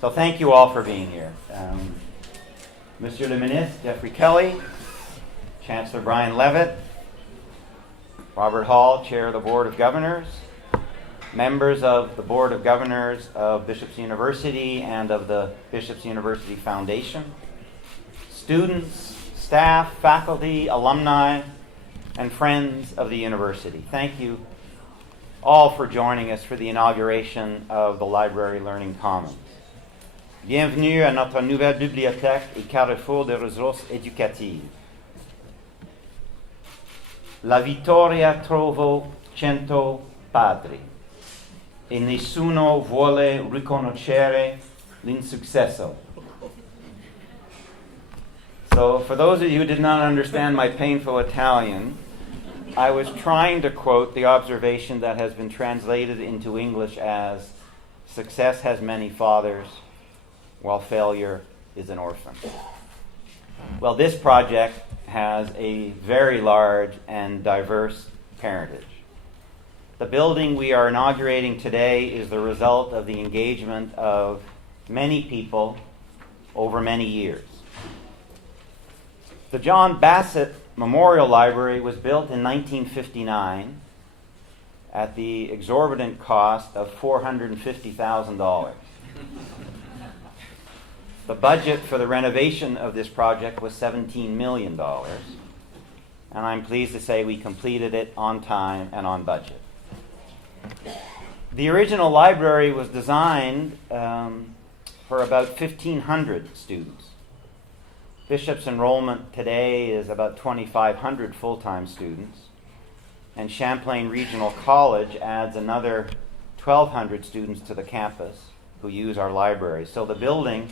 So thank you all for being here. Monsieur le Ministre, Jeffrey Kelly, Chancellor Brian Levitt, Robert Hall, Chair of the Board of Governors, members of the Board of Governors of Bishop's University and of the Bishop's University Foundation, students, staff, faculty, alumni, and friends of the university. Thank you all for joining us for the inauguration of the Library Learning Commons. Bienvenue à notre nouvelle bibliothèque et carrefour de ressources éducatives. La vittoria trovo 100 padri e nessuno vuole riconoscere l'insuccesso. So, for those of you who did not understand my painful Italian, I was trying to quote the observation that has been translated into English as, "Success has many fathers, while failure is an orphan." Well, this project has a very large and diverse parentage. The building we are inaugurating today is the result of the engagement of many people over many years. The John Bassett Memorial Library was built in 1959 at the exorbitant cost of $450,000. The budget for the renovation of this project was $17 million, and I'm pleased to say we completed it on time and on budget. The original library was designed for about 1,500 students. Bishop's enrollment today is about 2,500 full-time students, and Champlain Regional College adds another 1,200 students to the campus who use our library. So the building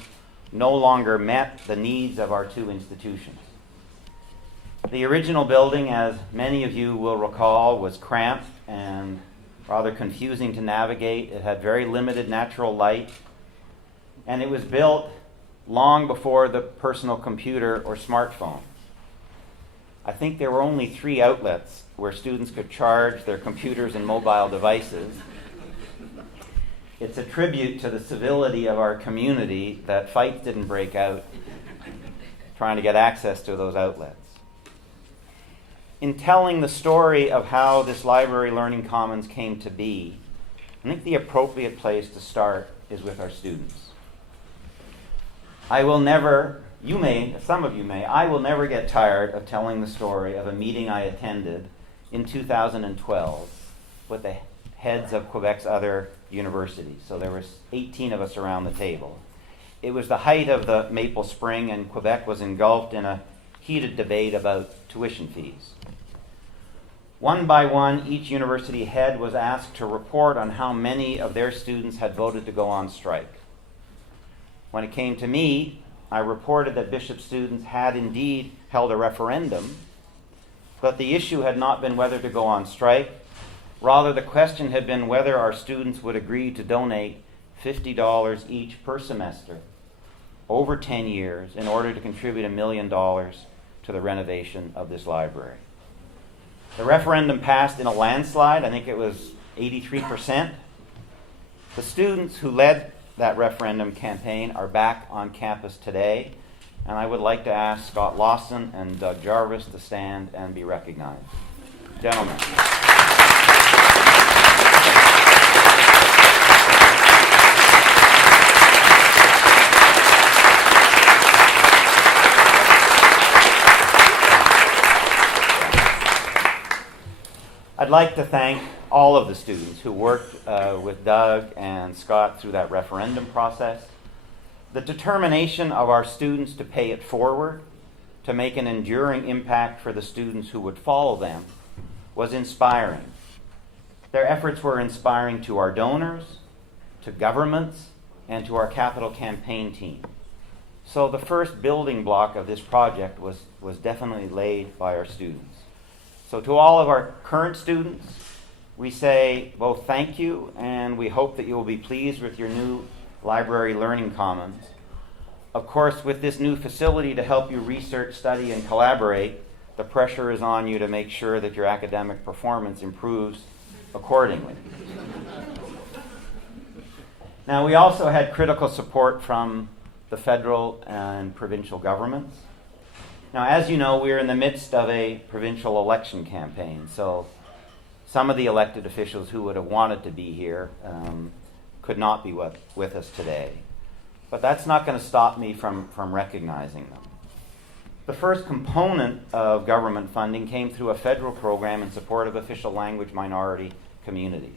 no longer met the needs of our two institutions. The original building, as many of you will recall, was cramped and rather confusing to navigate. It had very limited natural light, and it was built long before the personal computer or smartphone. I think there were only 3 outlets where students could charge their computers and mobile devices. It's a tribute to the civility of our community that fights didn't break out trying to get access to those outlets. In telling the story of how this Library Learning Commons came to be, I think the appropriate place to start is with our students. I will never get tired of telling the story of a meeting I attended in 2012 with the heads of Quebec's other universities. So there was 18 of us around the table. It was the height of the Maple Spring, and Quebec was engulfed in a heated debate about tuition fees. One by one, each university head was asked to report on how many of their students had voted to go on strike. When it came to me, I reported that Bishop students had indeed held a referendum, but the issue had not been whether to go on strike. Rather, the question had been whether our students would agree to donate $50 each per semester over 10 years in order to contribute $1 million to the renovation of this library. The referendum passed in a landslide. I think it was 83%. The students who led that referendum campaign are back on campus today, and I would like to ask Scott Lawson and Doug Jarvis to stand and be recognized. Gentlemen. I'd like to thank all of the students who worked with Doug and Scott through that referendum process. The determination of our students to pay it forward, to make an enduring impact for the students who would follow them, was inspiring. Their efforts were inspiring to our donors, to governments, and to our capital campaign team. So the first building block of this project was definitely laid by our students. So to all of our current students, we say both thank you, and we hope that you will be pleased with your new Library Learning Commons. Of course, with this new facility to help you research, study, and collaborate, the pressure is on you to make sure that your academic performance improves accordingly. Now, we also had critical support from the federal and provincial governments. Now, as you know, we're in the midst of a provincial election campaign, so some of the elected officials who would have wanted to be here could not be with us today. But that's not going to stop me from recognizing them. The first component of government funding came through a federal program in support of official language minority communities.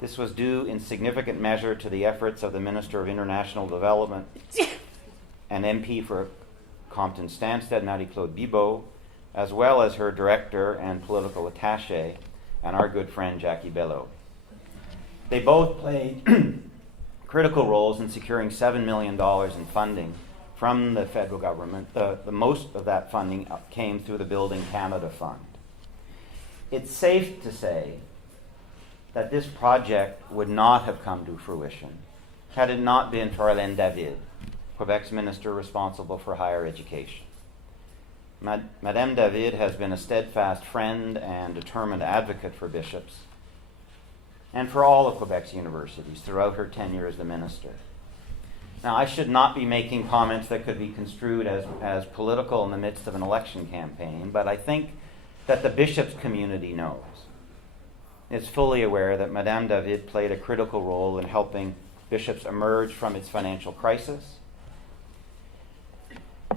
This was due in significant measure to the efforts of the Minister of International Development and MP for Compton-Stansted, Marie-Claude Bibeau, as well as her director and political attaché, and our good friend Jackie Bello. They both played critical roles in securing $7 million in funding from the federal government. The most of that funding came through the Building Canada Fund. It's safe to say that this project would not have come to fruition had it not been for Hélène David, Quebec's minister responsible for higher education. Madame David has been a steadfast friend and determined advocate for bishops and for all of Quebec's universities throughout her tenure as the minister. Now, I should not be making comments that could be construed as political in the midst of an election campaign, but I think that the bishops' community knows. It's fully aware that Madame David played a critical role in helping bishops emerge from its financial crisis.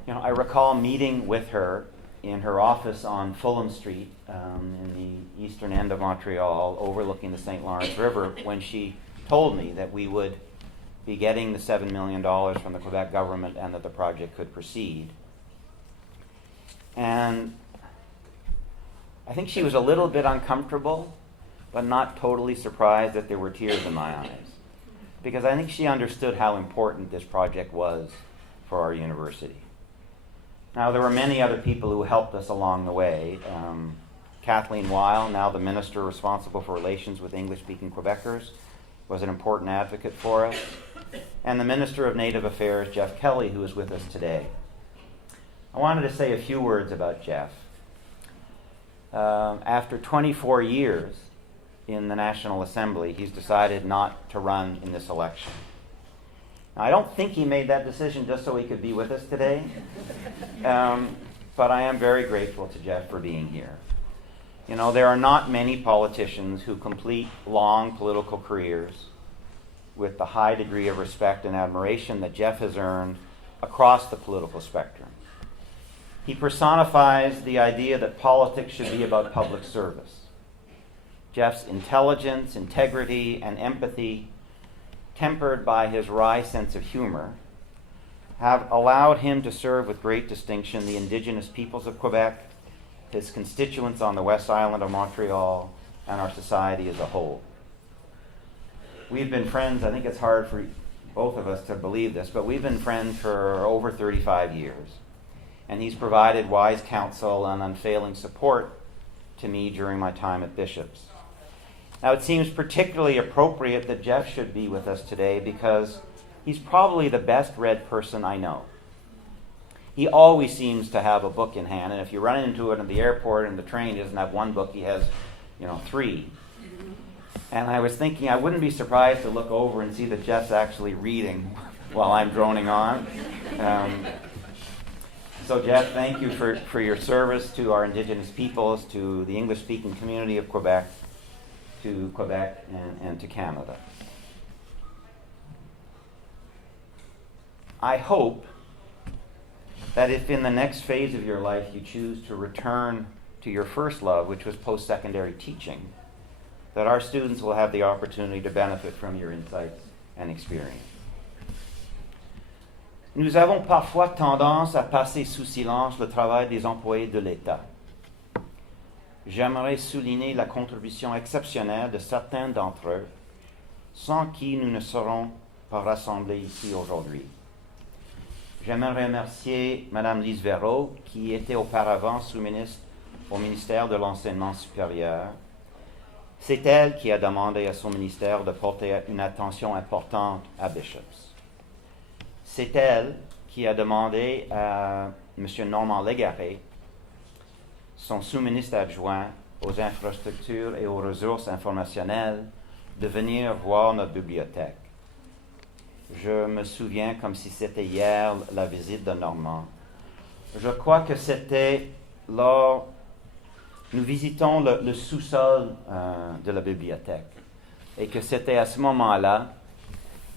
I recall meeting with her in her office on Fulham Street in the eastern end of Montreal, overlooking the St. Lawrence River, when she told me that we would be getting the $7 million from the Quebec government and that the project could proceed. And I think she was a little bit uncomfortable, but not totally surprised that there were tears in my eyes, because I think she understood how important this project was for our university. Now, there were many other people who helped us along the way. Kathleen Weil, now the minister responsible for relations with English-speaking Quebecers, was an important advocate for us. And the Minister of Native Affairs, Jeff Kelly, who is with us today. I wanted to say a few words about Jeff. After 24 years in the National Assembly, he's decided not to run in this election. Now, I don't think he made that decision just so he could be with us today, but I am very grateful to Jeff for being here. There are not many politicians who complete long political careers with the high degree of respect and admiration that Jeff has earned across the political spectrum. He personifies the idea that politics should be about public service. Jeff's intelligence, integrity, and empathy, tempered by his wry sense of humor, have allowed him to serve with great distinction the Indigenous peoples of Quebec, his constituents on the West Island of Montreal, and our society as a whole. We've been friends, I think it's hard for both of us to believe this, but we've been friends for over 35 years. And he's provided wise counsel and unfailing support to me during my time at Bishop's. Now, it seems particularly appropriate that Jeff should be with us today because he's probably the best read person I know. He always seems to have a book in hand, and if you run into it at the airport and the train, he doesn't have one book, he has, 3. And I was thinking I wouldn't be surprised to look over and see that Jeff's actually reading while I'm droning on. So Jeff, thank you for your service to our Indigenous peoples, to the English-speaking community of Quebec, to Quebec and to Canada. I hope that if in the next phase of your life you choose to return to your first love, which was post-secondary teaching, that our students will have the opportunity to benefit from your insights and experience. Nous avons parfois tendance à passer sous silence le travail des employés de l'État. J'aimerais souligner la contribution exceptionnelle de certains d'entre eux, sans qui nous ne serons pas rassemblés ici aujourd'hui. J'aimerais remercier Mme Lise Verreau, qui était auparavant sous-ministre au ministère de l'Enseignement supérieur. C'est elle qui a demandé à son ministère de porter une attention importante à Bishops. C'est elle qui a demandé à M. Normand Légaré, son sous-ministre adjoint aux infrastructures et aux ressources informationnelles, de venir voir notre bibliothèque. Je me souviens comme si c'était hier la visite de Normand. Je crois que c'était lors... Nous visitons le sous-sol de la bibliothèque et que c'était à ce moment-là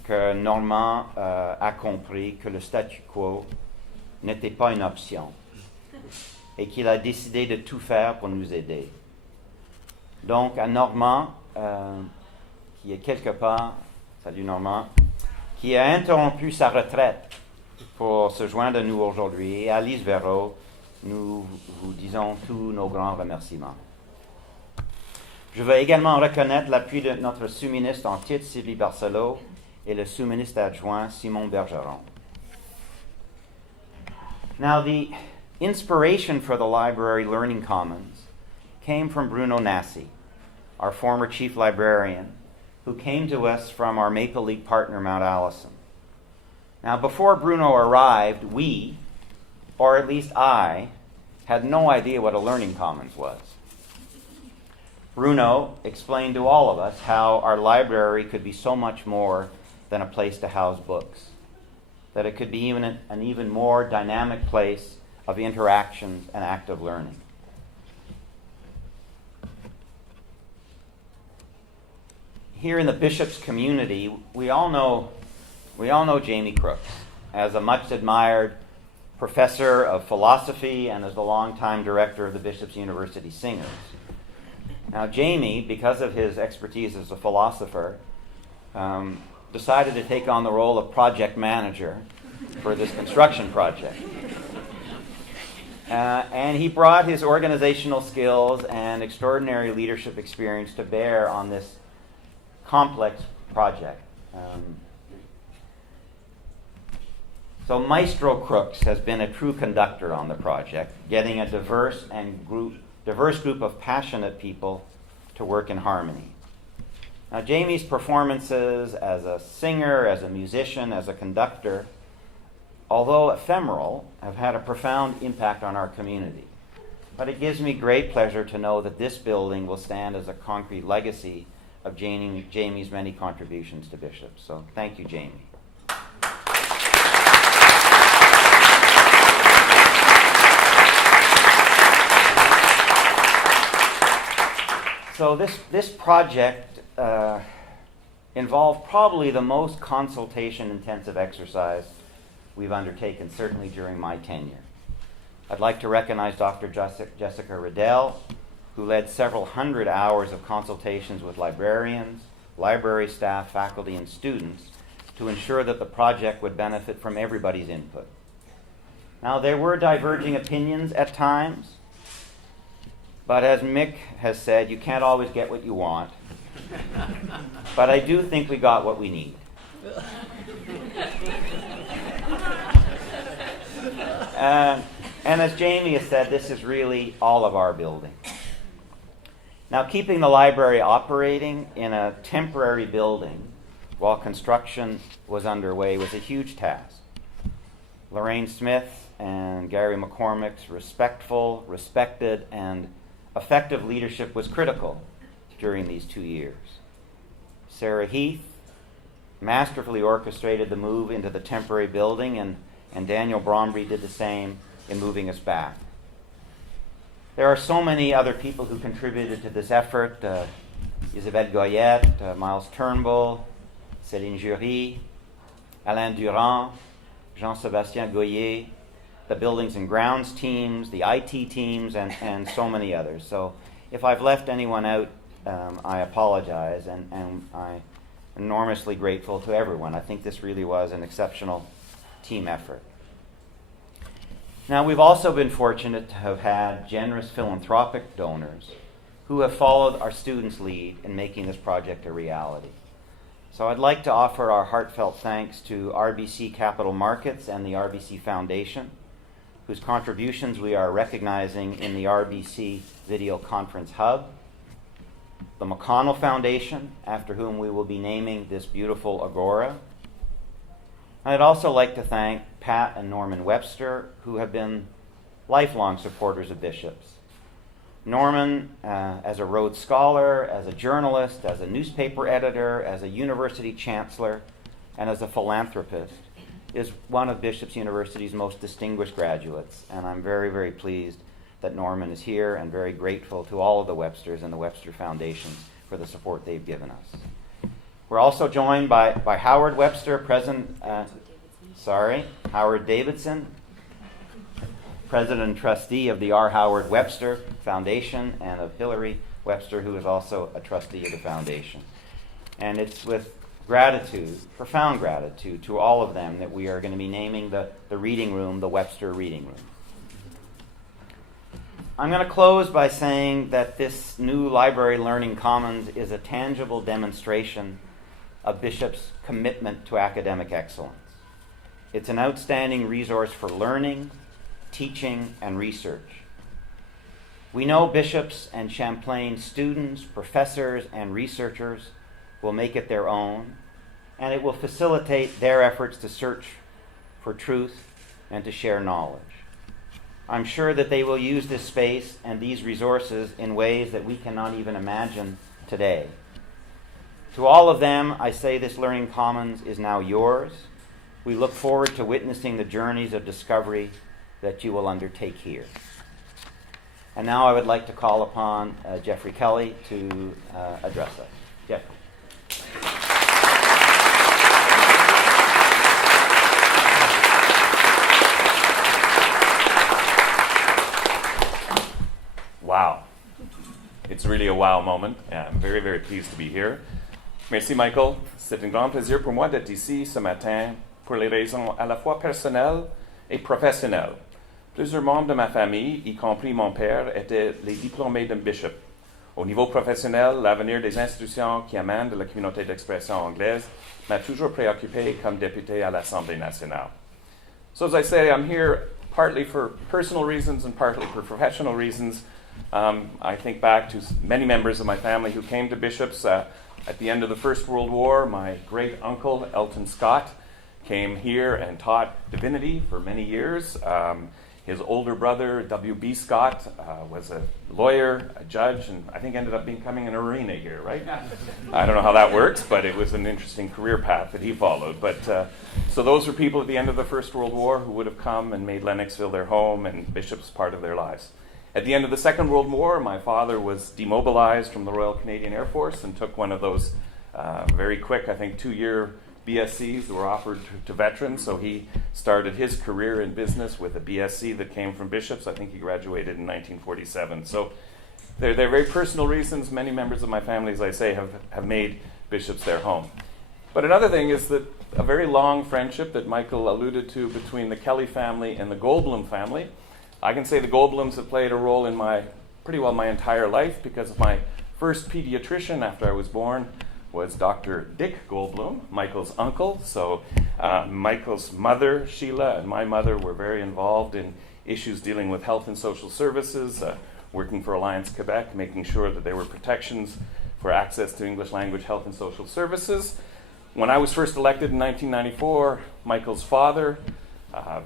que Normand a compris que le statu quo n'était pas une option et qu'il a décidé de tout faire pour nous aider. Donc, à Normand, qui est quelque part, salut Normand, qui a interrompu sa retraite pour se joindre à nous aujourd'hui, et Alice Véraud, nous vous disons tous nos grands remerciements. Je veux également reconnaître l'appui de notre sous-ministre en titre, Sylvie Barcelot, et le sous-ministre adjoint, Simon Bergeron. Now, the inspiration for the library Learning Commons came from Bruno Nassi, our former chief librarian, who came to us from our Maple Leaf partner, Mount Allison. Now, before Bruno arrived, we, or at least I, had no idea what a learning commons was. Bruno explained to all of us how our library could be so much more than a place to house books, that it could be an even more dynamic place of interaction and active learning. Here in the Bishop's community, we all know Jamie Crooks as a much admired professor of philosophy and as the longtime director of the Bishop's University Singers. Now, Jamie, because of his expertise as a philosopher, decided to take on the role of project manager for this construction project. And he brought his organizational skills and extraordinary leadership experience to bear on this complex project. So Maestro Crooks has been a true conductor on the project, getting a diverse group of passionate people to work in harmony. Now, Jamie's performances as a singer, as a musician, as a conductor, although ephemeral, have had a profound impact on our community. But it gives me great pleasure to know that this building will stand as a concrete legacy of Jamie's many contributions to Bishop. So thank you, Jamie. So this project involved probably the most consultation-intensive exercise we've undertaken, certainly during my tenure. I'd like to recognize Dr. Jessica Riddell, who led several hundred hours of consultations with librarians, library staff, faculty, and students to ensure that the project would benefit from everybody's input. Now, there were diverging opinions at times, but as Mick has said, you can't always get what you want. But I do think we got what we need. And as Jamie has said, this is really all of our building. Now, keeping the library operating in a temporary building while construction was underway was a huge task. Lorraine Smith and Gary McCormick's respected, and effective leadership was critical during these 2 years. Sarah Heath masterfully orchestrated the move into the temporary building, and Daniel Bromby did the same in moving us back. There are so many other people who contributed to this effort. Isabelle Goyette, Miles Turnbull, Céline Jury, Alain Durand, Jean-Sébastien Goyer, the buildings and grounds teams, the IT teams, and so many others. So if I've left anyone out, I apologize, and I'm enormously grateful to everyone. I think this really was an exceptional team effort. Now, we've also been fortunate to have had generous philanthropic donors who have followed our students' lead in making this project a reality. So I'd like to offer our heartfelt thanks to RBC Capital Markets and the RBC Foundation, whose contributions we are recognizing in the RBC Video Conference Hub, the McConnell Foundation, after whom we will be naming this beautiful Agora. And I'd also like to thank Pat and Norman Webster, who have been lifelong supporters of Bishop's. Norman, as a Rhodes Scholar, as a journalist, as a newspaper editor, as a university chancellor, and as a philanthropist, is one of Bishop's University's most distinguished graduates, and I'm very, very pleased that Norman is here and very grateful to all of the Websters and the Webster Foundation for the support they've given us. We're also joined by Howard Webster, Howard Davidson, President and Trustee of the R. Howard Webster Foundation, and of Hillary Webster, who is also a trustee of the foundation. And it's with gratitude, profound gratitude to all of them, that we are going to be naming the reading room the Webster Reading Room. I'm going to close by saying that this new Library Learning Commons is a tangible demonstration of Bishop's commitment to academic excellence. It's an outstanding resource for learning, teaching, and research. We know Bishop's and Champlain students, professors, and researchers will make it their own, and it will facilitate their efforts to search for truth and to share knowledge. I'm sure that they will use this space and these resources in ways that we cannot even imagine today. To all of them, I say this Learning Commons is now yours. We look forward to witnessing the journeys of discovery that you will undertake here. And now I would like to call upon Jeffrey Kelly to address us. Jeffrey. Wow. It's really a wow moment. I'm very, very pleased to be here. Merci, Michael. C'est un grand plaisir pour moi d'être ici ce matin pour les raisons à la fois personnelles et professionnelles. Plusieurs membres de ma famille, y compris mon père, étaient les diplômés d'un bishop. Au niveau professionnel, l'avenir des institutions qui amènent de la communauté d'expression anglaise m'a toujours préoccupé comme député à l'Assemblée nationale. So as I say, I'm here partly for personal reasons and partly for professional reasons. I think back to many members of my family who came to Bishop's at the end of the First World War. My great uncle, Elton Scott, came here and taught divinity for many years. His older brother, W.B. Scott, was a lawyer, a judge, and I think ended up becoming an arena here, right? I don't know how that works, but it was an interesting career path that he followed. But so those were people at the end of the First World War who would have come and made Lennoxville their home and Bishop's part of their lives. At the end of the Second World War, my father was demobilized from the Royal Canadian Air Force and took one of those very quick, I think, 2-year BSCs that were offered to veterans. So he started his career in business with a BSc that came from Bishop's. I think he graduated in 1947. So they're very personal reasons. Many members of my family, as I say, have made Bishop's their home. But another thing is that a very long friendship that Michael alluded to between the Kelly family and the Goldblum family. I can say the Goldblums have played a role in pretty well my entire life, because of my first pediatrician after I was born was Dr. Dick Goldblum, Michael's uncle. So Michael's mother, Sheila, and my mother were very involved in issues dealing with health and social services, working for Alliance Quebec, making sure that there were protections for access to English language health and social services. When I was first elected in 1994, Michael's father,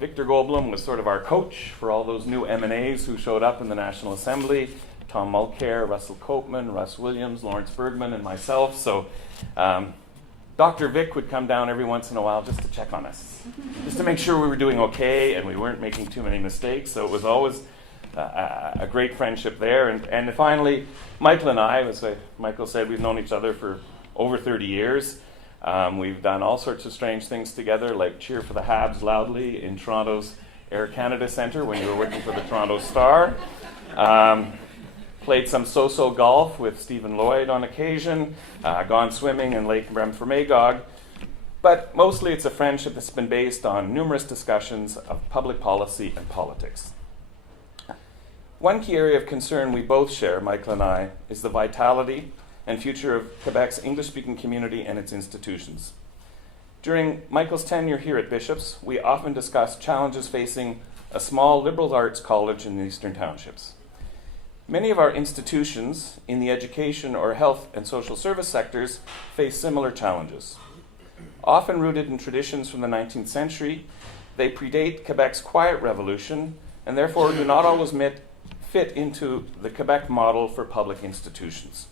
Victor Goldblum, was sort of our coach for all those new M&As who showed up in the National Assembly. Tom Mulcair, Russell Copeman, Russ Williams, Lawrence Bergman, and myself. So Dr. Vic would come down every once in a while just to check on us, just to make sure we were doing okay and we weren't making too many mistakes. So it was always a great friendship there. And finally, Michael and I, as Michael said, we've known each other for over 30 years. We've done all sorts of strange things together, like cheer for the Habs loudly in Toronto's Air Canada Centre when you were working for the Toronto Star. Played some so-so golf with Stephen Lloyd on occasion, gone swimming in Lake Bremford-Magog. But mostly it's a friendship that's been based on numerous discussions of public policy and politics. One key area of concern we both share, Michael and I, is the vitality and future of Quebec's English-speaking community and its institutions. During Michael's tenure here at Bishop's, we often discussed challenges facing a small liberal arts college in the Eastern Townships. Many of our institutions in the education or health and social service sectors face similar challenges. Often rooted in traditions from the 19th century, they predate Quebec's Quiet Revolution and therefore do not always fit into the Quebec model for public institutions.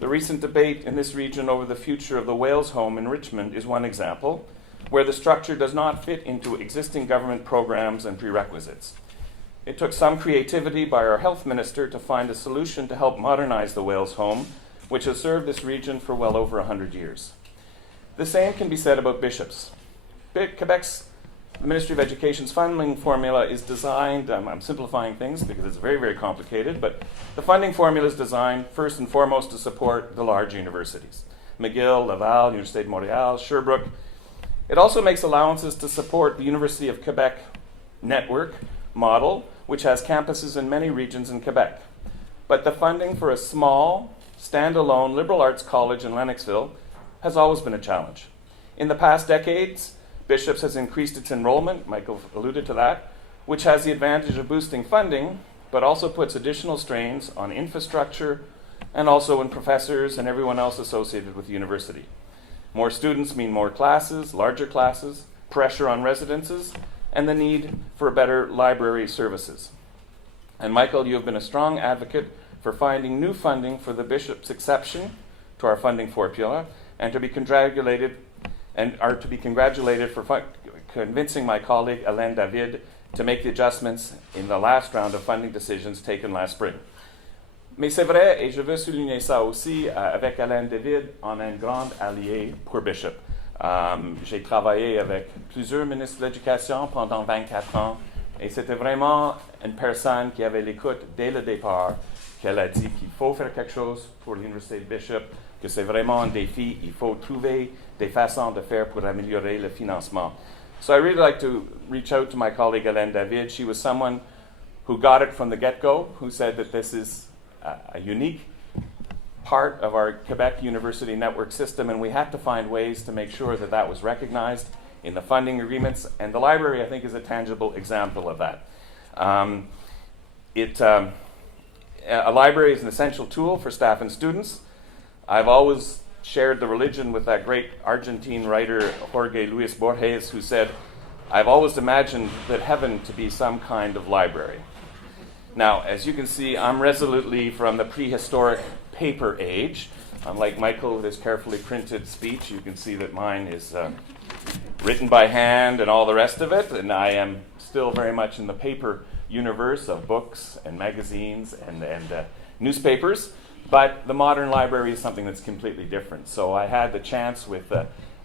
The recent debate in this region over the future of the Wales Home in Richmond is one example, where the structure does not fit into existing government programs and prerequisites. It took some creativity by our health minister to find a solution to help modernize the Wales Home, which has served this region for well over 100 years. The same can be said about bishops. Quebec's Ministry of Education's funding formula is designed, I'm simplifying things because it's very, very complicated, but the funding formula is designed first and foremost to support the large universities. McGill, Laval, Université de Montréal, Sherbrooke. It also makes allowances to support the University of Quebec network model, which has campuses in many regions in Quebec. But the funding for a small, standalone liberal arts college in Lennoxville has always been a challenge. In the past decades, Bishops has increased its enrollment, Michael alluded to that, which has the advantage of boosting funding, but also puts additional strains on infrastructure and also on professors and everyone else associated with the university. More students mean more classes, larger classes, pressure on residences, and the need for better library services. And Michael, you have been a strong advocate for finding new funding for the Bishop's exception to our funding formula, and to be congratulated for convincing my colleague Alain David to make the adjustments in the last round of funding decisions taken last spring. Mais c'est vrai, et je veux souligner ça aussi, avec Alain David, on a un grand allié pour Bishop. J'ai travaillé avec plusieurs ministres de l'Éducation pendant 24 ans, et c'était vraiment une personne qui avait l'écoute dès le départ, qu'elle a dit qu'il faut faire quelque chose pour l'Université de Bishop, que c'est vraiment un défi, il faut trouver des façons de faire pour améliorer le financement. So I really like to reach out to my colleague Hélène David. She was someone who got it from the get-go, who said that this is a unique part of our Quebec University network system, and we had to find ways to make sure that that was recognized in the funding agreements, and the library, I think, is a tangible example of that. A library is an essential tool for staff and students. I've always shared the religion with that great Argentine writer Jorge Luis Borges, who said, I've always imagined that heaven to be some kind of library. Now, as you can see, I'm resolutely from the prehistoric paper age. Unlike Michael with his carefully printed speech, you can see that mine is written by hand and all the rest of it, and I am still very much in the paper universe of books and magazines and newspapers. But the modern library is something that's completely different. So I had the chance with,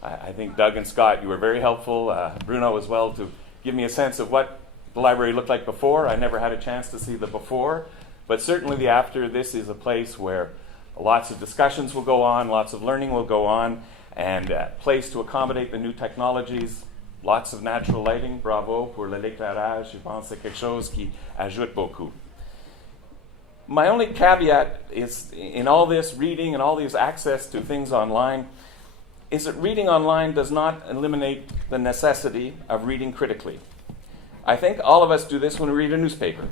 I think Doug and Scott, you were very helpful, Bruno as well, to give me a sense of what the library looked like before. I never had a chance to see the before, but certainly the after. This is a place where lots of discussions will go on, lots of learning will go on, and a place to accommodate the new technologies, lots of natural lighting. Bravo pour l'éclairage. Je pense c'est quelque chose qui ajoute beaucoup. My only caveat is in all this reading and all these access to things online is that reading online does not eliminate the necessity of reading critically. I think all of us do this when we read a newspaper.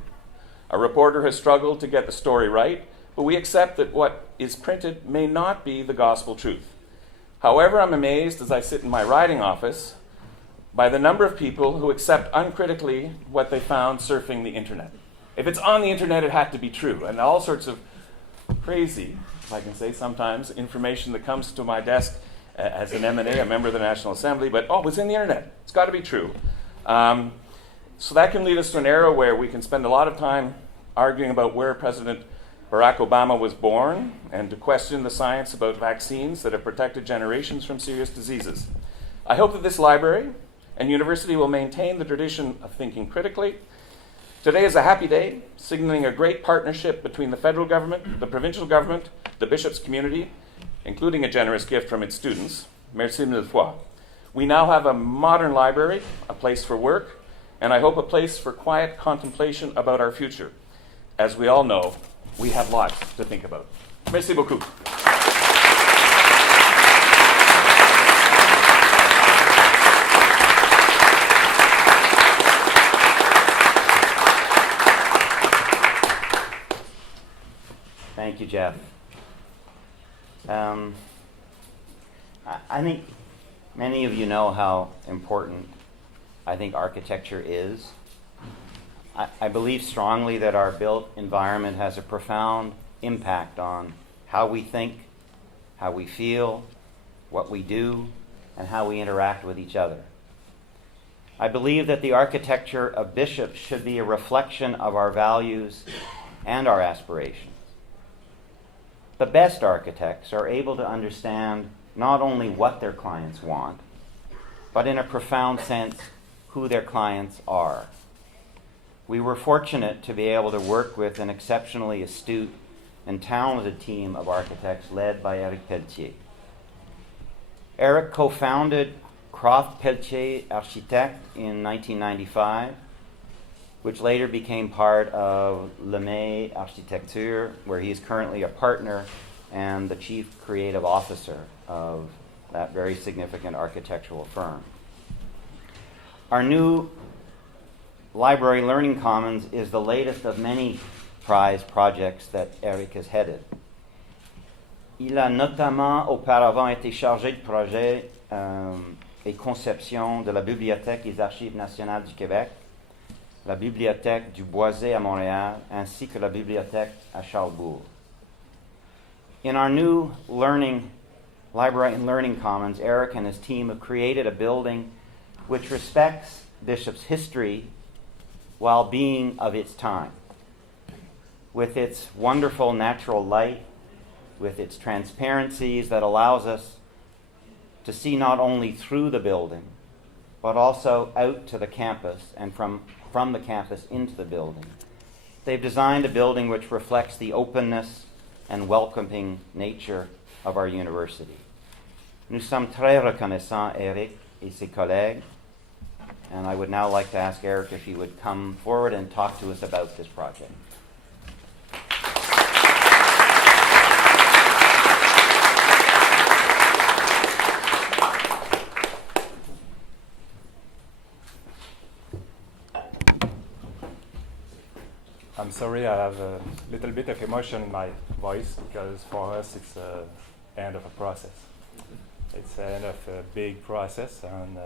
A reporter has struggled to get the story right, but we accept that what is printed may not be the gospel truth. However, I'm amazed as I sit in my writing office by the number of people who accept uncritically what they found surfing the internet. If it's on the internet, it had to be true. And all sorts of crazy, if I can say sometimes, information that comes to my desk as an M&A, a member of the National Assembly, but, oh, it's in the internet. It's got to be true. So that can lead us to an era where we can spend a lot of time arguing about where President Barack Obama was born and to question the science about vaccines that have protected generations from serious diseases. I hope that this library and university will maintain the tradition of thinking critically. Today is a happy day, signaling a great partnership between the federal government, the provincial government, the Bishop's community, including a generous gift from its students. Merci mille fois. We now have a modern library, a place for work, and I hope a place for quiet contemplation about our future. As we all know, we have lots to think about. Merci beaucoup. Thank you, Jeff. I think many of you know how important I think architecture is. I believe strongly that our built environment has a profound impact on how we think, how we feel, what we do, and how we interact with each other. I believe that the architecture of Bishops should be a reflection of our values and our aspirations. The best architects are able to understand not only what their clients want, but in a profound sense, who their clients are. We were fortunate to be able to work with an exceptionally astute and talented team of architects led by Eric Pelletier. Eric co-founded Croft Pelletier Architecte in 1995, which later became part of LeMay Architecture, where he is currently a partner and the chief creative officer of that very significant architectural firm. Our new Library Learning Commons is the latest of many prize projects that Eric has headed. Il a notamment auparavant été chargé de projet et conception de la Bibliothèque des Archives nationales du Québec, la Bibliothèque du Boisé à Montréal, ainsi que la Bibliothèque à Charlesbourg. In our new Library and Learning Commons, Eric and his team have created a building which respects Bishop's history while being of its time. With its wonderful natural light, with its transparencies that allows us to see not only through the building, but also out to the campus and from the campus into the building. They've designed a building which reflects the openness and welcoming nature of our university. Nous sommes très reconnaissants, Eric et ses collègues, and I would now like to ask Eric if he would come forward and talk to us about this project. I'm sorry, I have a little bit of emotion in my voice because for us it's the end of a process. It's the end of a big process and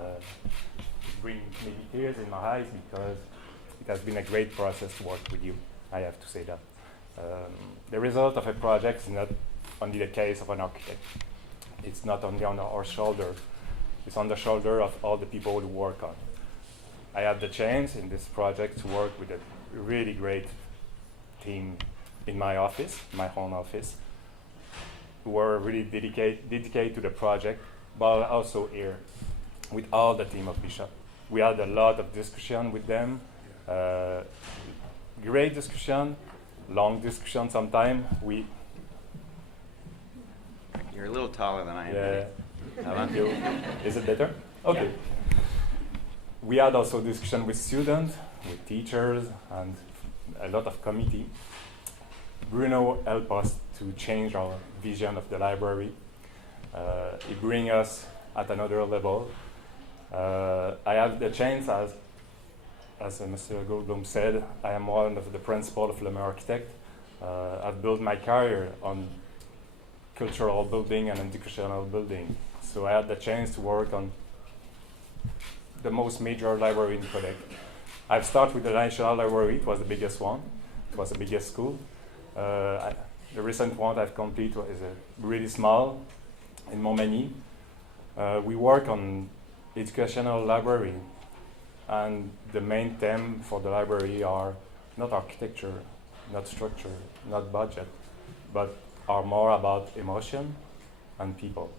bring maybe tears in my eyes because it has been a great process to work with you. I have to say that. The result of a project is not only the case of an architect. It's not only on our shoulder. It's on the shoulder of all the people who work on. I had the chance in this project to work with a really great team in my office, my home office, who were really dedicated to the project, but also here with all the team of Bishop. We had a lot of discussion with them, great discussion, long discussion sometimes. You're a little taller than I am. Yeah. Thank you. Is it better? Okay. Yeah. We had also discussion with students, with teachers, and a lot of committee. Bruno helped us to change our vision of the library. He brings us at another level. I have the chance, as Mr. Goldblum said, I am one of the principals of LeMay Architect. I've built my career on cultural building and educational building. So I had the chance to work on the most major library in Quebec. I've started with the National Library. It was the biggest one. It was the biggest school. The recent one I've completed is really small in Montmagny. We work on educational library, and the main theme for the library are not architecture, not structure, not budget, but are more about emotion and people.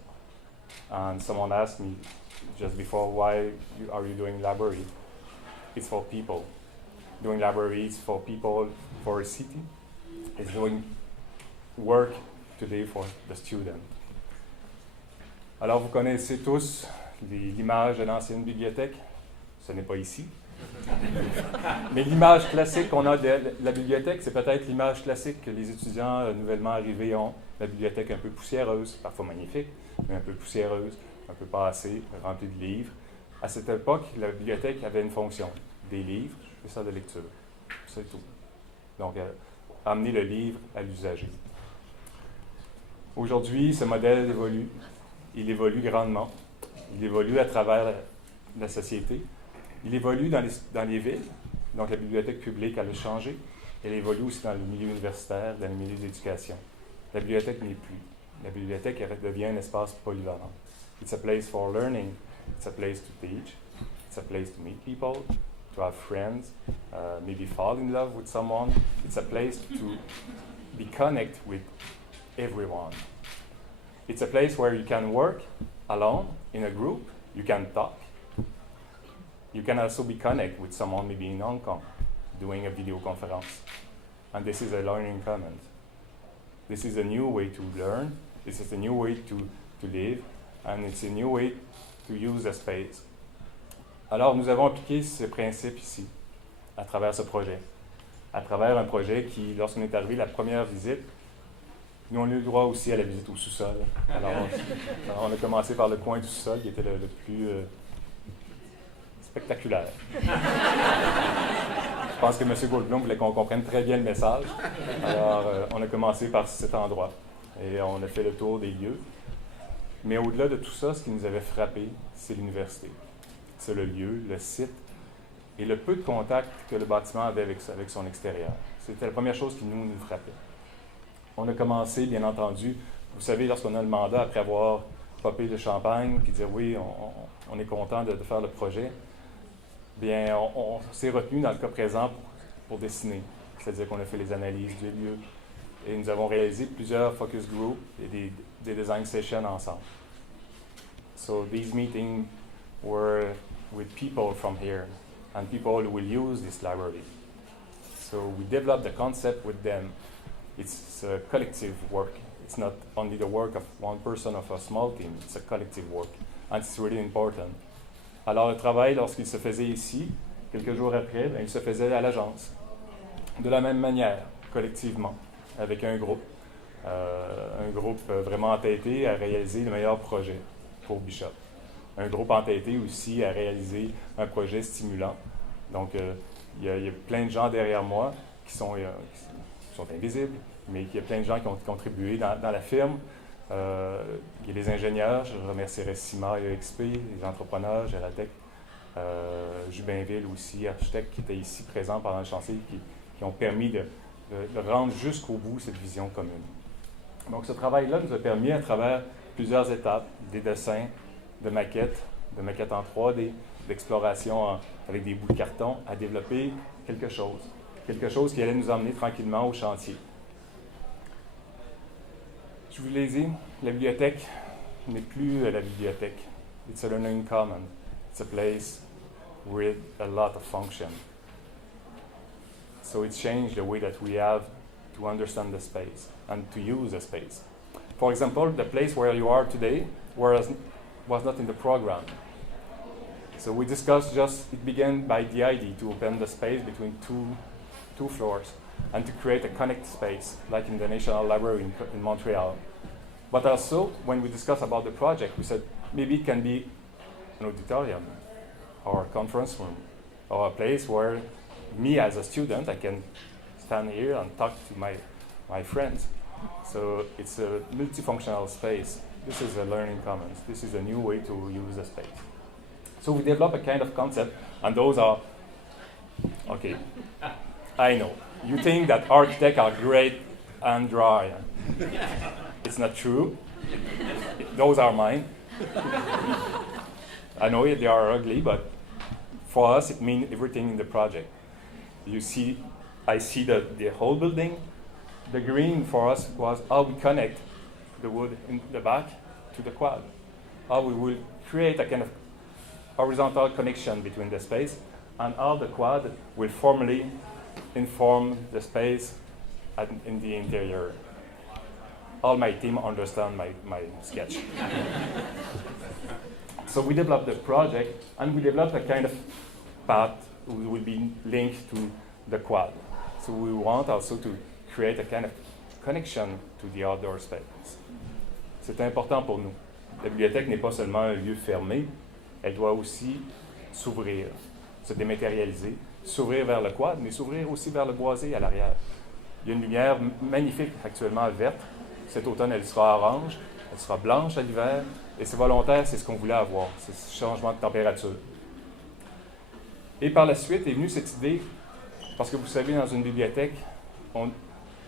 And someone asked me just before, why are you doing library? It's for people. Doing libraries for people, for a city. It's doing work today for the student. Alors vous connaissez tous l'image de l'ancienne bibliothèque. Ce n'est pas ici. Mais l'image classique qu'on a de la bibliothèque, c'est peut-être l'image classique que les étudiants nouvellement arrivés ont. La bibliothèque un peu poussiéreuse, parfois magnifique, mais un peu poussiéreuse, un peu passée, remplie de livres. À cette époque, la bibliothèque avait une fonction, des livres et ça de lecture. C'est tout. Donc, amener le livre à l'usager. Aujourd'hui, ce modèle évolue. Il évolue grandement. Il évolue à travers la société. Il évolue dans les villes. Donc, la bibliothèque publique, elle a changé. Elle évolue aussi dans le milieu universitaire, dans le milieu de l'éducation. La bibliothèque n'est plus. La bibliothèque devient un espace polyvalent. It's a place for learning. It's a place to teach. It's a place to meet people, to have friends, maybe fall in love with someone. It's a place to be connected with everyone. It's a place where you can work alone, in a group. You can talk. You can also be connected with someone maybe in Hong Kong, doing a video conference. And this is a learning commons. This is a new way to learn. This is a new way to live. And it's a new way to use the space. Alors, nous avons appliqué ce principe ici, à travers ce projet. À travers un projet qui, lorsqu'on est arrivé, la première visite, nous, on a eu le droit aussi à la visite au sous-sol. Alors, on a commencé par le coin du sous-sol, qui était le plus spectaculaire. Je pense que M. Goldblum voulait qu'on comprenne très bien le message. Alors, on a commencé par cet endroit. Et on a fait le tour des lieux. Mais au-delà de tout ça, ce qui nous avait frappé, c'est l'université. C'est le lieu, le site, et le peu de contact que le bâtiment avait avec son extérieur. C'était la première chose qui nous frappait. On a commencé, bien entendu, vous savez, lorsqu'on a le mandat, après avoir popé le champagne, puis dire oui, on est content de faire le projet, bien, on s'est retenu dans le cas présent pour dessiner. C'est-à-dire qu'on a fait les analyses du lieu, et nous avons réalisé plusieurs focus groups et des design sessions ensemble. So these meetings were with people from here, and people who will use this library. So we developed the concept with them. It's a collective work. It's not only the work of one person of a small team, it's a collective work. And it's really important. Alors le travail, lorsqu'il se faisait ici, quelques jours après, il se faisait à l'agence. De la même manière, collectivement, avec un groupe vraiment entêté à réaliser le meilleur projet pour Bishop. Un groupe entêté aussi à réaliser un projet stimulant. Donc, il y a plein de gens derrière moi qui sont invisibles, mais il y a plein de gens qui ont contribué dans la firme. Il y a les ingénieurs, je remercierai Cima et EXP, les entrepreneurs, Gératec, Jubinville aussi, architectes qui étaient ici présents pendant le chantier, qui ont permis de rendre jusqu'au bout cette vision commune. Donc, ce travail-là nous a permis, à travers plusieurs étapes, des dessins, de maquettes en 3D, d'exploration avec des bouts de carton, à développer quelque chose qui allait nous emmener tranquillement au chantier. Je vous l'ai dit, la bibliothèque n'est plus la bibliothèque. It's a learning common. It's a place with a lot of function. So it's changed the way that we have to understand the space and to use the space. For example, the place where you are today was not in the program. So we discussed it began by the idea to open the space between two floors and to create a connect space, like in the National Library in Montreal. But also, when we discussed about the project, we said maybe it can be an auditorium or a conference room or a place where me as a student, I can stand here and talk to my friends. So it's a multifunctional space. This is a learning commons. This is a new way to use the space. So we develop a kind of concept, and those are, okay, I know. You think that architects are great and dry. It's not true. Those are mine. I know they are ugly, but for us it means everything in the project. I see the whole building. The green for us was how we connect the wood in the back to the quad. How we will create a kind of horizontal connection between the space, and how the quad will formally inform the space in the interior. All my team understand my sketch. So we developed the project, and we developed a kind of path which will be linked to the quad. So we want also to create a kind of connection to the outdoor space. C'est important pour nous. La bibliothèque n'est pas seulement un lieu fermé, elle doit aussi s'ouvrir, se dématérialiser, s'ouvrir vers le quad, mais s'ouvrir aussi vers le boisé à l'arrière. Il y a une lumière magnifique actuellement verte. Cet automne, elle sera orange, elle sera blanche à l'hiver, et c'est volontaire, c'est ce qu'on voulait avoir, c'est ce changement de température. Et par la suite est venue cette idée, parce que vous savez, dans une bibliothèque,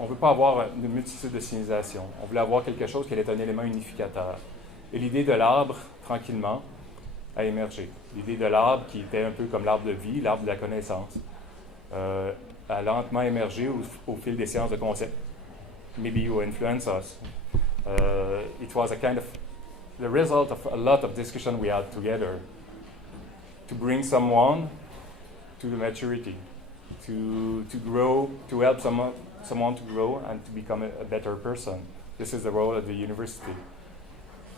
on ne veut pas avoir une multitude de signalisations. On voulait avoir quelque chose qui allait être un élément unificateur. Et l'idée de l'arbre, tranquillement, a émergé. L'idée de l'arbre, qui était un peu comme l'arbre de vie, l'arbre de la connaissance, a lentement émergé au fil des séances de concept. Maybe you influence us. It was a kind of the result of a lot of discussion we had together to bring someone to the maturity, to grow, to help someone to grow and to become a better person. This is the role of the university.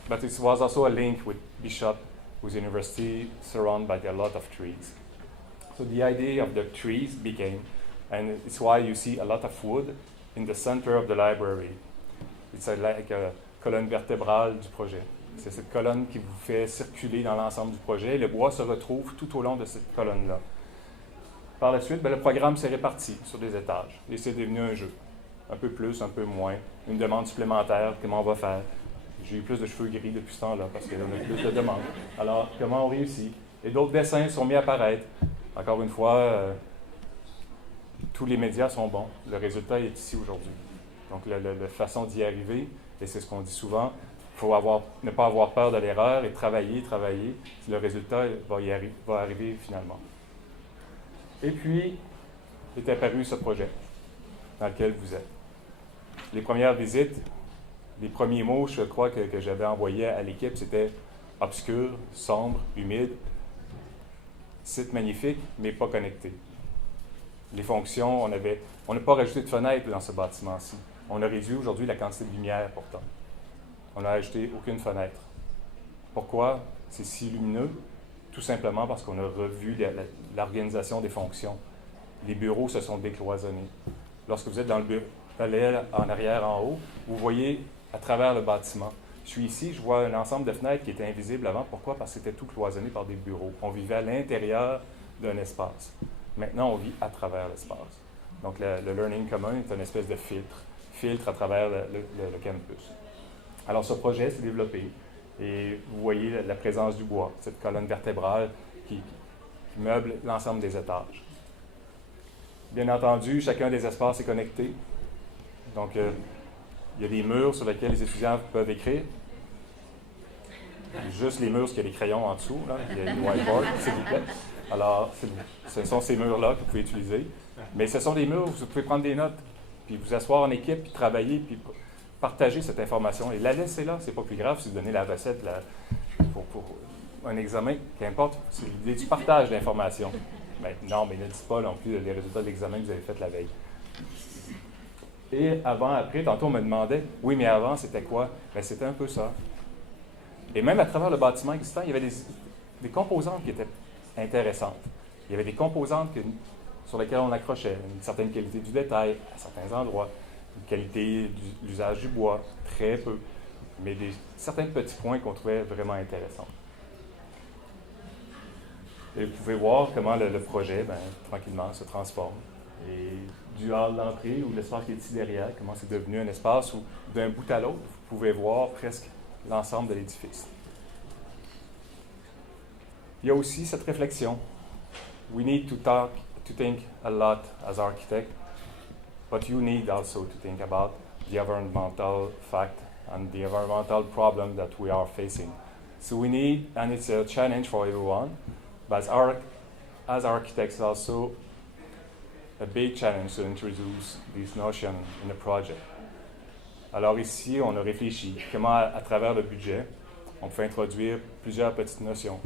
But it was also a link with Bishop, whose university surrounded by a lot of trees. So the idea of the trees became, and it's why you see a lot of wood in the center of the library. It's like a colonne vertébrale du projet. C'est cette colonne qui vous fait circuler dans l'ensemble du projet. Le bois se retrouve tout au long de cette colonne-là. Par la suite, le programme s'est réparti sur des étages et c'est devenu un jeu. Un peu plus, un peu moins. Une demande supplémentaire, comment on va faire? J'ai eu plus de cheveux gris depuis ce temps-là parce qu'il y en a plus de demandes. Alors, comment on réussit? Et d'autres dessins sont mis à apparaître. Encore une fois, tous les médias sont bons. Le résultat est ici aujourd'hui. Donc, la façon d'y arriver, et c'est ce qu'on dit souvent, il faut ne pas avoir peur de l'erreur et travailler. Le résultat va arriver finalement. Et puis, est apparu ce projet dans lequel vous êtes. Les premières visites, les premiers mots, je crois, que j'avais envoyés à l'équipe, c'était obscur, sombre, humide, site magnifique, mais pas connecté. Les fonctions, on n'a pas rajouté de fenêtres dans ce bâtiment-ci. On a réduit aujourd'hui la quantité de lumière, pourtant. On n'a ajouté aucune fenêtre. Pourquoi c'est si lumineux? Tout simplement parce qu'on a revu l'organisation des fonctions. Les bureaux se sont décloisonnés. Lorsque vous êtes dans le bureau, l'aile en arrière, en haut, vous voyez à travers le bâtiment. Je suis ici, je vois un ensemble de fenêtres qui étaient invisibles avant. Pourquoi? Parce que c'était tout cloisonné par des bureaux. On vivait à l'intérieur d'un espace. Maintenant, on vit à travers l'espace. Donc, le learning commun est une espèce de filtre à travers le campus. Alors, ce projet s'est développé et vous voyez la présence du bois, cette colonne vertébrale qui meuble l'ensemble des étages. Bien entendu, chacun des espaces est connecté. Donc, il y a des murs sur lesquels les étudiants peuvent écrire. Juste les murs, parce qu'il y a des crayons en dessous. Là. Il y a une whiteboard, s'il vous plaît. Alors, ce sont ces murs-là que vous pouvez utiliser. Mais ce sont des murs où vous pouvez prendre des notes, puis vous asseoir en équipe, puis travailler, puis partager cette information. Et la laisser là, c'est pas plus grave si vous donnez la recette pour un examen, qu'importe. C'est l'idée du partage d'informations. Mais non, mais ne dites pas non plus les résultats de l'examen que vous avez fait la veille. Et avant, après, tantôt on me demandait, oui, mais avant, c'était quoi? Bien, c'était un peu ça. Et même à travers le bâtiment existant, il y avait des composantes qui étaient intéressantes. Il y avait des composantes sur lesquelles on accrochait, une certaine qualité du détail à certains endroits, une qualité de l'usage du bois, très peu, mais certains petits points qu'on trouvait vraiment intéressants. Et vous pouvez voir comment le projet, tranquillement, se transforme. Et du hall d'entrée ou l'espace qui est ici derrière, comment c'est devenu un espace où, d'un bout à l'autre, vous pouvez voir presque l'ensemble de l'édifice. Il y a aussi cette réflexion. We need to think a lot as architects, but you need also to think about the environmental fact and the environmental problem that we are facing. So we need, and it's a challenge for everyone, but as architects also a big challenge to introduce this notion in a project. Alors ici, on a réfléchi comment, à travers le budget, on peut introduire plusieurs petites notions.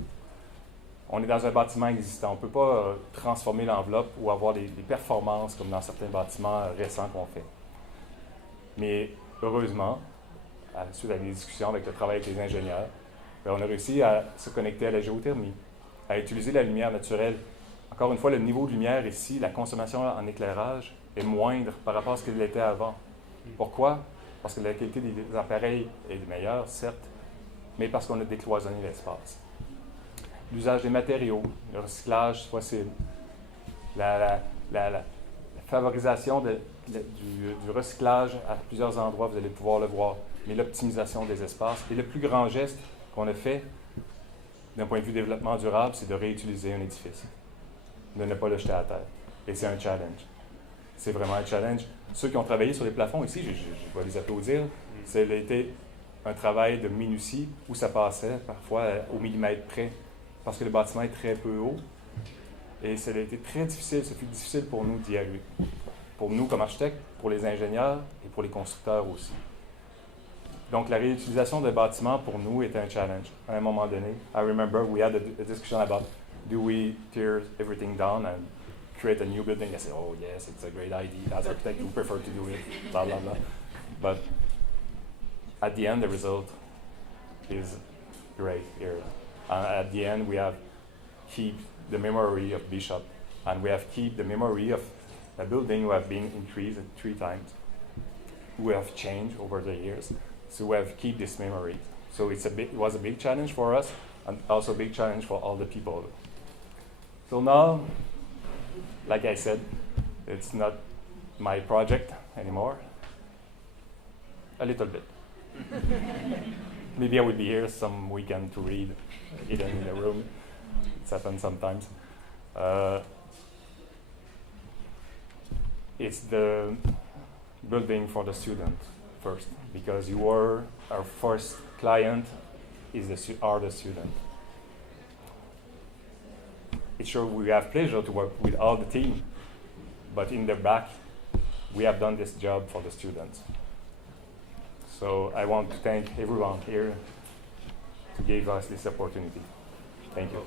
On est dans un bâtiment existant. On ne peut pas transformer l'enveloppe ou avoir des performances comme dans certains bâtiments récents qu'on fait. Mais heureusement, suite à des discussions avec le travail avec les ingénieurs, on a réussi à se connecter à la géothermie, à utiliser la lumière naturelle. Encore une fois, le niveau de lumière ici, la consommation en éclairage est moindre par rapport à ce qu'elle était avant. Pourquoi? Parce que la qualité des appareils est meilleure, certes, mais parce qu'on a décloisonné l'espace. L'usage des matériaux, le recyclage possible, la favorisation du recyclage à plusieurs endroits, vous allez pouvoir le voir, mais l'optimisation des espaces. Et le plus grand geste qu'on a fait, d'un point de vue développement durable, c'est de réutiliser un édifice, de ne pas le jeter à terre. Et c'est un challenge. c'est vraiment un challenge. Ceux qui ont travaillé sur les plafonds ici, je vais les applaudir. Ça a été un travail de minutie où ça passait parfois au millimètre près parce que le bâtiment est très peu haut. Et ça a été très difficile, ça fut difficile pour nous d'y arriver. Pour nous comme architectes, pour les ingénieurs et pour les constructeurs aussi. Donc la réutilisation des bâtiments pour nous était un challenge. À un moment donné, I remember we had a discussion about do we tear everything down and create a new building? I said, oh yes, it's a great idea. As architect, we prefer to do it, blah, blah, blah. But at the end, the result is great here. At the end, we have keep the memory of Bishop, and we have keep the memory of a building who have been increased 3 times, who have changed over the years. So we have keep this memory. So it was a big challenge for us, and also a big challenge for all the people. So now, like I said, it's not my project anymore. A little bit. Maybe I would be here some weekend to read, hidden in the room. It's happened sometimes. It's the building for the student first, because you are our first client are the student. It's sure we have pleasure to work with all the team, but in the back, we have done this job for the students. So I want to thank everyone here to give us this opportunity. Thank you.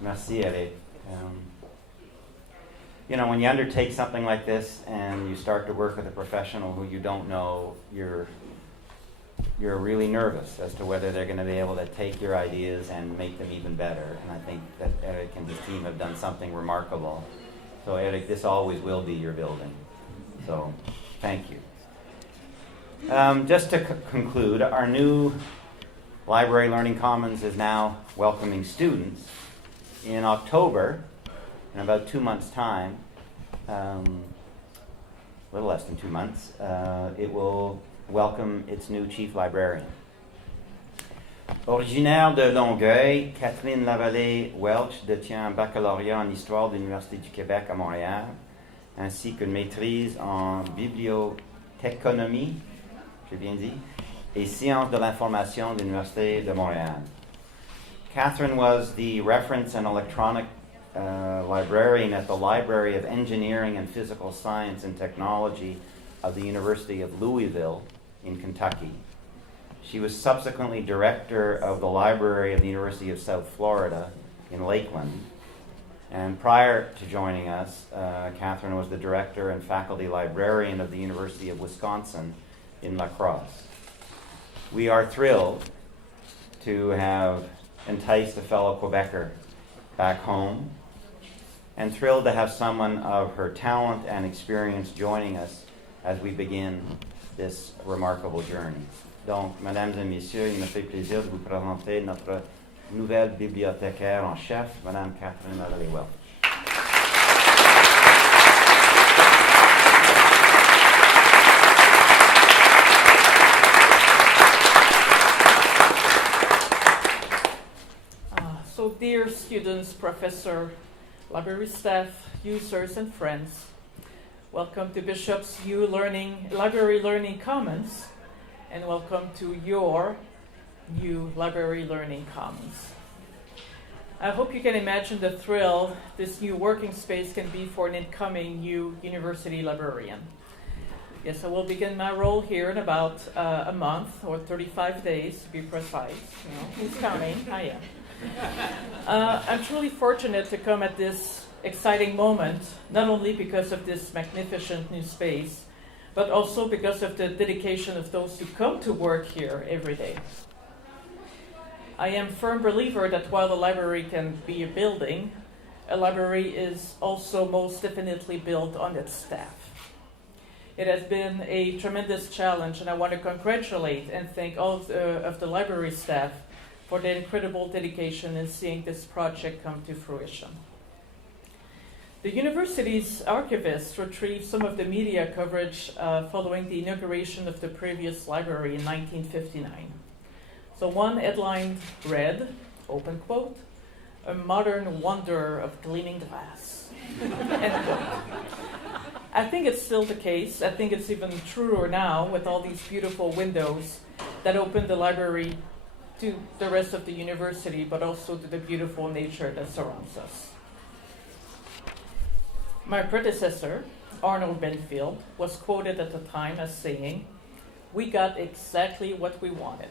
Merci, Eric. You know, when you undertake something like this and you start to work with a professional who you don't know, you're really nervous as to whether they're going to be able to take your ideas and make them even better. And I think that Eric and his team have done something remarkable. So Eric, this always will be your building. So thank you. Just to conclude, our new Library Learning Commons is now welcoming students. In October, in about 2 months' time, a little less than 2 months, it will welcome its new chief librarian. Originaire de Longueuil, Catherine Lavallée-Welch détient un baccalauréat en histoire de l'Université du Québec à Montréal, ainsi qu'une maîtrise en bibliothéconomie, j'ai bien dit, et sciences de l'information de l'Université de Montréal. Catherine was the reference and electronic librarian at the Library of Engineering and Physical Science and Technology of the University of Louisville in Kentucky. She was subsequently director of the Library of the University of South Florida in Lakeland. And prior to joining us, Catherine was the director and faculty librarian of the University of Wisconsin in La Crosse. We are thrilled to have enticed a fellow Quebecer back home, and thrilled to have someone of her talent and experience joining us as we begin this remarkable journey. Donc, mesdames et messieurs, il me fait plaisir de vous présenter notre nouvelle bibliothécaire en chef, Madame Catherine Lavallée-Welch. So dear students, professor, library staff, users, and friends, welcome to Bishop's new Library Learning Commons, and welcome to your new Library Learning Commons. I hope you can imagine the thrill this new working space can be for an incoming new university librarian. Yes, I will begin my role here in about a month, or 35 days to be precise. You know, who's counting? I am. I'm truly fortunate to come at this exciting moment, not only because of this magnificent new space, but also because of the dedication of those who come to work here every day. I am a firm believer that while a library can be a building, a library is also most definitely built on its staff. It has been a tremendous challenge, and I want to congratulate and thank all of the library staff for their incredible dedication in seeing this project come to fruition. The university's archivists retrieved some of the media coverage following the inauguration of the previous library in 1959. So one headline read, open quote, "A modern wonder of gleaming glass." End quote. I think it's still the case. I think it's even truer now with all these beautiful windows that open the library to the rest of the university, but also to the beautiful nature that surrounds us. My predecessor, Arnold Benfield, was quoted at the time as saying, "We got exactly what we wanted."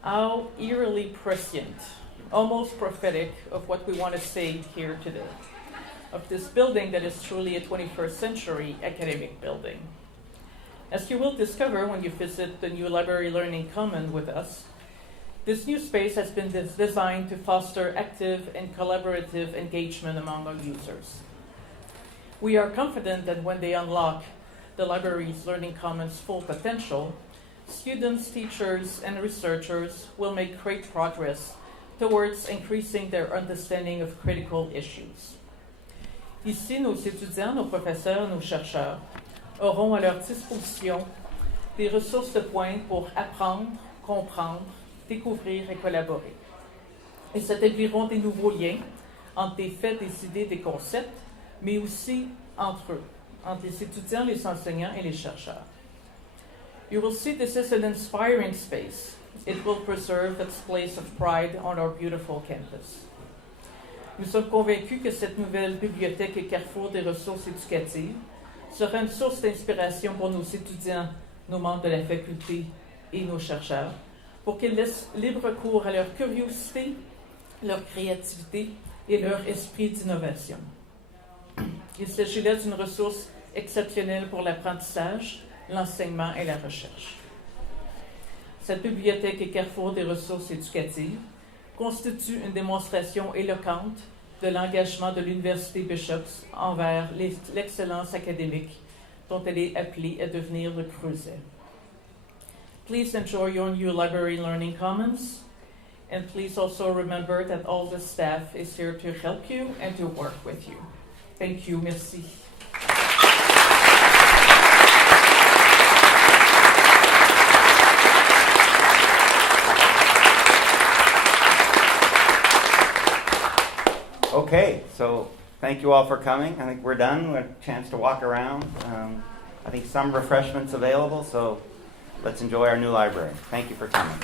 How eerily prescient, almost prophetic of what we want to say here today, of this building that is truly a 21st century academic building. As you will discover when you visit the new Library Learning Common with us, this new space has been designed to foster active and collaborative engagement among our users. We are confident that when they unlock the library's Learning Commons' full potential, students, teachers, and researchers will make great progress towards increasing their understanding of critical issues. Ici, nos étudiants, nos professeurs, nos chercheurs auront à leur disposition des ressources de pointe pour apprendre, comprendre, découvrir et collaborer. Ils établiront des nouveaux liens entre des faits, des idées, des concepts, mais aussi entre eux, entre les étudiants, les enseignants et les chercheurs. You will see this is an inspiring space. It will preserve its place of pride on our beautiful campus. Nous sommes convaincus que cette nouvelle bibliothèque et carrefour des ressources éducatives sera une source d'inspiration pour nos étudiants, nos membres de la faculté et nos chercheurs, pour qu'ils laissent libre cours à leur curiosité, leur créativité et leur esprit d'innovation. Il s'agit là d'une ressource exceptionnelle pour l'apprentissage, l'enseignement et la recherche. Cette bibliothèque et carrefour des ressources éducatives constitue une démonstration éloquente de l'engagement de l'Université Bishops envers l'excellence académique dont elle est appelée à devenir le creuset. Please enjoy your new Library Learning Commons, and please also remember that all the staff is here to help you and to work with you. Thank you, merci. Okay, so thank you all for coming. I think we're done. We have a chance to walk around. I think some refreshments available, so let's enjoy our new library. Thank you for coming.